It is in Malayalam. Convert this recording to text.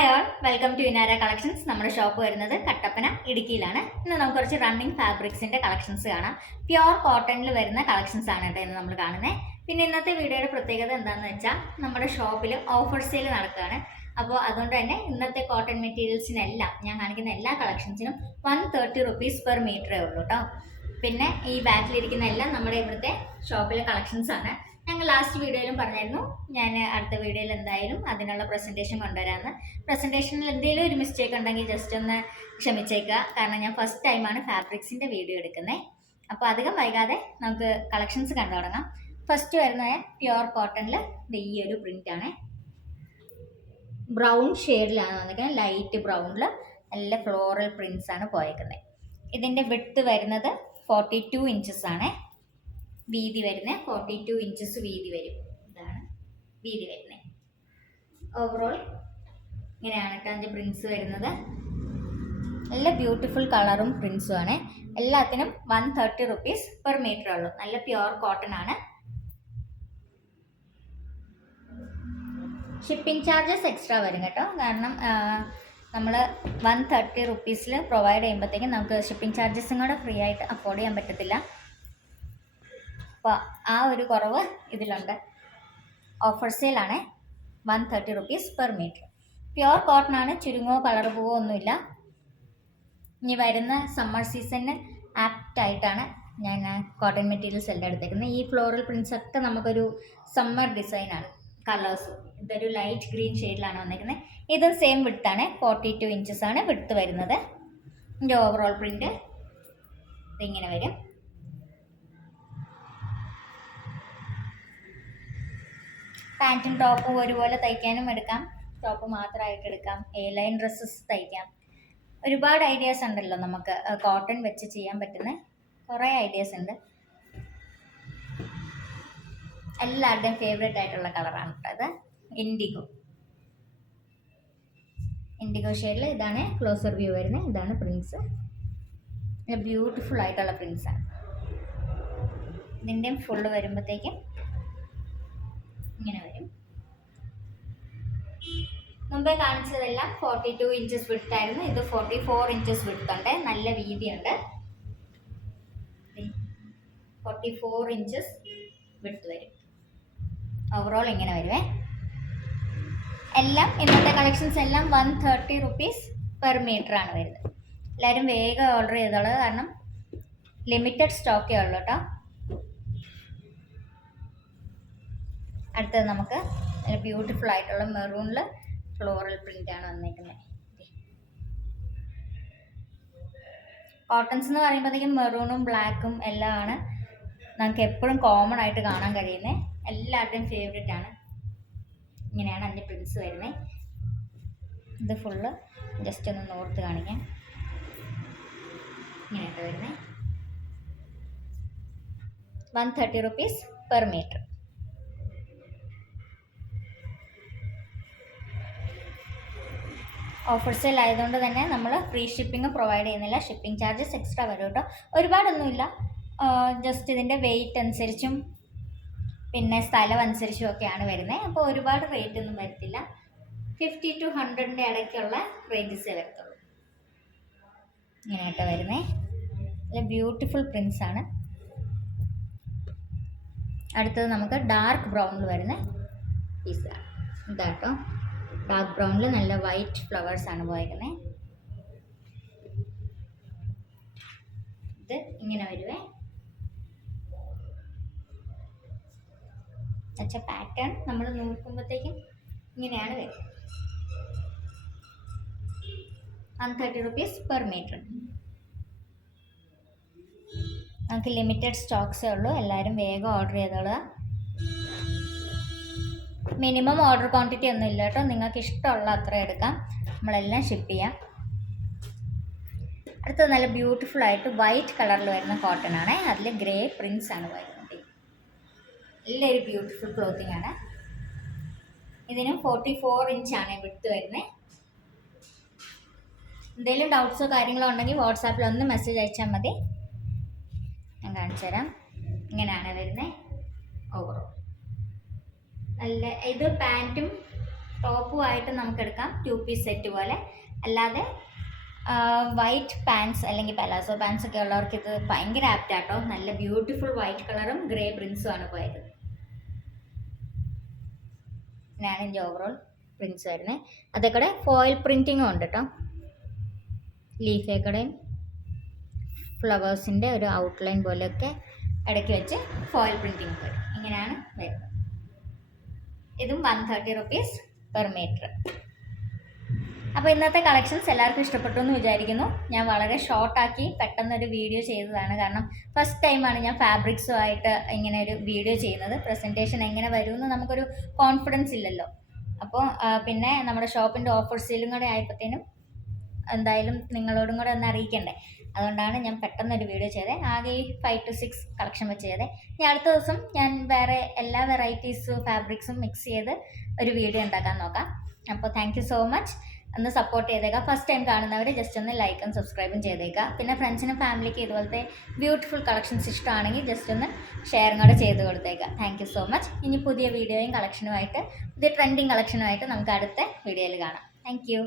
Hi all, welcome to Inara collections. നമ്മുടെ ഷോപ്പ് വരുന്നത് കട്ടപ്പന ഇടുക്കിയിലാണ്. ഇന്ന് നമുക്ക് കുറച്ച് റണ്ണിങ് ഫാബ്രിക്സിന്റെ കളക്ഷൻസ് കാണാം. പ്യുവർ കോട്ടണിൽ വരുന്ന കളക്ഷൻസ് ആണ് കേട്ടോ ഇന്ന് നമ്മൾ കാണുന്നത്. പിന്നെ ഇന്നത്തെ വീഡിയോയുടെ പ്രത്യേകത എന്താണെന്ന് വെച്ചാൽ നമ്മുടെ ഷോപ്പിൽ ഓഫർ സെയിൽ നടക്കുകയാണ്. അപ്പോൾ അതുകൊണ്ട് തന്നെ ഇന്നത്തെ കോട്ടൺ മെറ്റീരിയൽസിനെല്ലാം ഞാൻ കാണിക്കുന്ന എല്ലാ കളക്ഷൻസിനും 130 റുപ്പീസ് പെർ മീറ്ററേ ഉള്ളൂ കേട്ടോ. പിന്നെ ഈ ബാക്കിലിരിക്കുന്ന എല്ലാം നമ്മുടെ ഇവിടുത്തെ ഷോപ്പിലെ കളക്ഷൻസ് ആണ്. ഞങ്ങൾ ലാസ്റ്റ് വീഡിയോയിലും പറഞ്ഞായിരുന്നു ഞാൻ അടുത്ത വീഡിയോയിൽ എന്തായാലും അതിനുള്ള പ്രസൻറ്റേഷൻ കൊണ്ടുവരാമെന്ന്. പ്രസൻറ്റേഷനിൽ എന്തെങ്കിലും ഒരു മിസ്റ്റേക്ക് ഉണ്ടെങ്കിൽ ജസ്റ്റ് ഒന്ന് ക്ഷമിച്ചേക്കുക. കാരണം ഞാൻ ഫസ്റ്റ് ടൈമാണ് ഫാബ്രിക്സിൻ്റെ വീഡിയോ എടുക്കുന്നത്. അപ്പോൾ അധികം വൈകാതെ നമുക്ക് കളക്ഷൻസ് കണ്ടു തുടങ്ങാം. ഫസ്റ്റ് വരുന്നത് പ്യുവർ കോട്ടണിൽ ഈ ഒരു പ്രിൻ്റാണ്. ബ്രൗൺ ഷെയ്ഡിലാണ് വന്നിരിക്കുന്നത്. ലൈറ്റ് ബ്രൗണിൽ നല്ല ഫ്ലോറൽ പ്രിൻസ് ആണ് പോയേക്കുന്നത്. ഇതിൻ്റെ വിഡ്ത്ത് വരുന്നത് 42 ഇഞ്ചസ് ആണ്. വീതി വരുന്നത് 42 ഇഞ്ചസ് വീതി വരും. ഇതാണ് വീതി വരുന്നത്. ഓവറോൾ ഇങ്ങനെയാണ് കേട്ടോ അതിൻ്റെ പ്രിൻസ് വരുന്നത്. നല്ല ബ്യൂട്ടിഫുൾ കളറും പ്രിൻസും ആണ്. എല്ലാത്തിനും 130 റുപ്പീസ് പെർ മീറ്റർ ഉള്ളൂ. നല്ല പ്യുവർ കോട്ടൺ ആണ്. ഷിപ്പിംഗ് ചാർജസ് എക്സ്ട്രാ വരും കേട്ടോ. കാരണം നമ്മൾ 130 റുപ്പീസിൽ പ്രൊവൈഡ് ചെയ്യുമ്പോഴത്തേക്കും നമുക്ക് ഷിപ്പിംഗ് ചാർജസും കൂടെ ഫ്രീ ആയിട്ട് അഫോർഡ് ചെയ്യാൻ പറ്റത്തില്ല. അപ്പോൾ ആ ഒരു കുറവ് ഇതിലുണ്ട്. ഓഫർ സെയിലാണ്. 130 rupees per meter. Pure cotton ആണ്. ചുരുങ്ങോ കളർ പോവോ ഒന്നുമില്ല. ഇനി വരുന്ന സമ്മർ സീസണിന് ആപ്റ്റായിട്ടാണ് ഞാൻ കോട്ടൺ മെറ്റീരിയൽസ് എല്ലാം എടുത്തേക്കുന്നത്. ഈ ഫ്ലോറൽ പ്രിൻസ് ഒക്കെ നമുക്കൊരു സമ്മർ ഡിസൈനാണ്. കളേഴ്സ് ഇതൊരു ലൈറ്റ് ഗ്രീൻ ഷെയ്ഡിലാണ് വന്നിരിക്കുന്നത്. ഇത് സെയിം വിഡ്ത്താണ്. 42 ഇഞ്ചസ് ആണ് വിഡ്ത്ത് വരുന്നത്. ഇതിൻ്റെ ഓവറോൾ പ്രിൻ്റ് ഇതിങ്ങനെ വരും. പാൻറ്റും ടോപ്പും ഒരുപോലെ തയ്ക്കാനും എടുക്കാം. ടോപ്പ് മാത്രമായിട്ട് എടുക്കാം. എ ലൈൻ ഡ്രസ്സസ് തയ്ക്കാം. ഒരുപാട് ഐഡിയാസ് ഉണ്ടല്ലോ നമുക്ക് കോട്ടൺ വെച്ച് ചെയ്യാൻ പറ്റുന്ന കുറേ ഐഡിയാസ് ഉണ്ട്. എല്ലാവരുടെയും ഫേവറേറ്റ് ആയിട്ടുള്ള കളറാണ് കേട്ടോ ഇത്. ഇൻഡിഗോ ഷെയ്ഡിൽ ഇതാണ് ക്ലോസർ വ്യൂ വരുന്നത്. ഇതാണ് പ്രിൻസ്. ബ്യൂട്ടിഫുൾ ആയിട്ടുള്ള പ്രിൻസാണ്. ഇതിൻ്റെയും ഫുള്ള് വരുമ്പോഴത്തേക്കും ഇങ്ങനെ വരും. മുമ്പേ കാണിച്ചതെല്ലാം 42 ഇഞ്ചസ് വിഡ്ത്ത് ആയിരുന്നു. ഇത് 44 ഇഞ്ചസ് വിഡ്ത്ത് ഉണ്ട്. നല്ല വീതിയുണ്ട്. 44 ഇഞ്ചസ് വിഡ്ത്ത് വരും. ഓവറോൾ ഇങ്ങനെ വരുവേ. എല്ലാം ഇന്നത്തെ കളക്ഷൻസ് എല്ലാം 130 റുപ്പീസ് പെർ മീറ്റർ ആണ് വരുന്നത്. എല്ലാവരും വേഗം ഓർഡർ ചെയ്തോളൂ. കാരണം ലിമിറ്റഡ് സ്റ്റോക്കേ ഉള്ളൂ കേട്ടോ. അടുത്തത് നമുക്ക് നല്ല ബ്യൂട്ടിഫുൾ ആയിട്ടുള്ള മെറൂണിൽ ഫ്ലോറൽ പ്രിൻ്റ് ആണ് വന്നിരിക്കുന്നത്. കോട്ടൺസ് എന്ന് പറയുമ്പോഴത്തേക്കും മെറൂണും ബ്ലാക്കും എല്ലാം ആണ് നമുക്ക് എപ്പോഴും കോമൺ ആയിട്ട് കാണാൻ കഴിയുന്നത്. എല്ലാവരുടെയും ഫേവറേറ്റ് ആണ്. ഇങ്ങനെയാണ് അതിൻ്റെ പ്രിൻസ് വരുന്നത്. ഇത് ഫുള്ള് ജസ്റ്റ് ഒന്ന് നോർത്ത് കാണിക്കാം. ഇങ്ങനെയായിട്ട് വരുന്നത്. 130 rupees per metre. Offer sale ആയതുകൊണ്ട് തന്നെ നമ്മൾ ഫ്രീ ഷിപ്പിംഗ് പ്രൊവൈഡ് ചെയ്യുന്നില്ല. ഷിപ്പിംഗ് ചാർജസ് എക്സ്ട്രാ വരും കേട്ടോ. ഒരുപാടൊന്നുമില്ല. ജസ്റ്റ് ഇതിൻ്റെ വെയിറ്റ് അനുസരിച്ചും പിന്നെ സ്ഥലം അനുസരിച്ചും ഒക്കെയാണ് വരുന്നത്. അപ്പോൾ ഒരുപാട് റേറ്റ് ഒന്നും വരത്തില്ല. 50 to 100 ഇടയ്ക്കുള്ള റേഞ്ചസേ വരത്തുള്ളൂ. ഇങ്ങനെയായിട്ട് വരുന്നത്. നല്ല ബ്യൂട്ടിഫുൾ പ്രിൻസ് ആണ്. അടുത്തത് നമുക്ക് ഡാർക്ക് ബ്രൗണിൽ വരുന്ന പീസാണ്. ഇതാട്ടോ ഡാർക്ക് ബ്രൗണിൽ നല്ല വൈറ്റ് ഫ്ലവേഴ്സ് ആണ് പോയിരിക്കുന്നത്. ഇത് ഇങ്ങനെ വരുവേ. പാറ്റേൺ നമ്മൾ നോക്കുമ്പോഴത്തേക്കും ഇങ്ങനെയാണ് വരുന്നത്. 130 റുപ്പീസ് പെർ മീറ്റർ. നമുക്ക് ലിമിറ്റഡ് സ്റ്റോക്സേ ഉള്ളൂ. എല്ലാവരും വേഗം ഓർഡർ ചെയ്തോളുക. മിനിമം ഓർഡർ ക്വാണ്ടിറ്റി ഒന്നും ഇല്ല കേട്ടോ. നിങ്ങൾക്ക് ഇഷ്ടമുള്ള അത്ര എടുക്കാം. നമ്മളെല്ലാം ഷിപ്പ് ചെയ്യാം. അടുത്തത് നല്ല ബ്യൂട്ടിഫുൾ ആയിട്ട് വൈറ്റ് കളറിൽ വരുന്ന കോട്ടൺ ആണ്. അതിൽ ഗ്രേ പ്രിൻസ് ആണ് വരുന്നത്. നല്ലൊരു ബ്യൂട്ടിഫുൾ ക്ലോത്തിങ് ആണ്. ഇതിനും 44 ഇഞ്ചാണ് വിഡ്ത്ത് വരുന്നത്. എന്തെങ്കിലും ഡൗട്ട്സോ കാര്യങ്ങളോ ഉണ്ടെങ്കിൽ വാട്സാപ്പിൽ ഒന്ന് മെസ്സേജ് അയച്ചാൽ മതി. ഞാൻ കാണിച്ചു തരാം. ഇങ്ങനെയാണ് വരുന്നത് ഓവറോൾ. നല്ല ഇത് പാൻറ്റും ടോപ്പുമായിട്ട് നമുക്കെടുക്കാം 2 പീസ് സെറ്റ് പോലെ. അല്ലാതെ വൈറ്റ് പാൻസ് അല്ലെങ്കിൽ പലാസോ പാൻസ് ഒക്കെ ഉള്ളവർക്ക് ഇത് ഭയങ്കര ആപ്റ്റാട്ടോ. നല്ല ബ്യൂട്ടിഫുൾ വൈറ്റ് കളറും ഗ്രേ പ്രിൻസും ആണ് പോയത്. ഇങ്ങനെയാണ് ഇതിൻ്റെ ഓവറോൾ പ്രിൻസ് വരുന്നത്. അതേക്കൂടെ ഫോയിൽ പ്രിൻറ്റിങ്ങും ഉണ്ട് കേട്ടോ. ലീഫേക്കടയും ഫ്ലവേഴ്സിൻ്റെ ഒരു ഔട്ട്ലൈൻ പോലെയൊക്കെ ഇടയ്ക്ക് വെച്ച് ഫോയിൽ പ്രിൻറ്റിങ് വരും. ഇങ്ങനെയാണ് വരുന്നത്. ഇതും 130 rupees per meter. അപ്പോൾ ഇന്നത്തെ കളക്ഷൻസ് എല്ലാവർക്കും ഇഷ്ടപ്പെട്ടു എന്ന് വിചാരിക്കുന്നു. ഞാൻ വളരെ ഷോർട്ടാക്കി പെട്ടെന്നൊരു വീഡിയോ ചെയ്തതാണ്. കാരണം ഫസ്റ്റ് ടൈമാണ് ഞാൻ ഫാബ്രിക്സുമായിട്ട് ഇങ്ങനെ ഒരു വീഡിയോ ചെയ്യുന്നത്. പ്രസൻറ്റേഷൻ എങ്ങനെ വരുമെന്ന് നമുക്കൊരു കോൺഫിഡൻസ് ഇല്ലല്ലോ. അപ്പോൾ പിന്നെ നമ്മുടെ ഷോപ്പിൻ്റെ ഓഫർ സെയിലും കൂടെ ആയപ്പോഴത്തേനും എന്തായാലും നിങ്ങളോടും കൂടെ ഒന്ന് അറിയിക്കണ്ടേ. അതുകൊണ്ടാണ് ഞാൻ പെട്ടെന്നൊരു വീഡിയോ ചെയ്തത്. ആകെ 5 to 6 കളക്ഷൻ വെച്ച് ചെയ്തത്. ഇനി അടുത്ത ദിവസം ഞാൻ വേറെ എല്ലാ വെറൈറ്റീസ് ഫാബ്രിക്സും മിക്സ് ചെയ്ത് ഒരു വീഡിയോ ഉണ്ടാക്കാൻ നോക്കാം. അപ്പോൾ താങ്ക് യു സോ മച്ച്. ഒന്ന് സപ്പോർട്ട് ചെയ്തേക്കാം. ഫസ്റ്റ് ടൈം കാണുന്നവർ ജസ്റ്റ് ഒന്ന് ലൈക്കും സബ്സ്ക്രൈബും ചെയ്തേക്കാം. പിന്നെ ഫ്രണ്ട്സിനും ഫാമിലിക്ക് ഇതുപോലത്തെ ബ്യൂട്ടിഫുൾ കളക്ഷൻസ് ഇഷ്ടമാണെങ്കിൽ ജസ്റ്റ് ഒന്ന് ഷെയറും കൂടെ ചെയ്ത് കൊടുത്തേക്കാം. Thank you so much. ഇനി പുതിയ വീഡിയോയും കളക്ഷനുമായിട്ട്, പുതിയ ട്രെൻഡിങ് കളക്ഷനുമായിട്ട് നമുക്ക് അടുത്ത വീഡിയോയിൽ കാണാം. Thank you.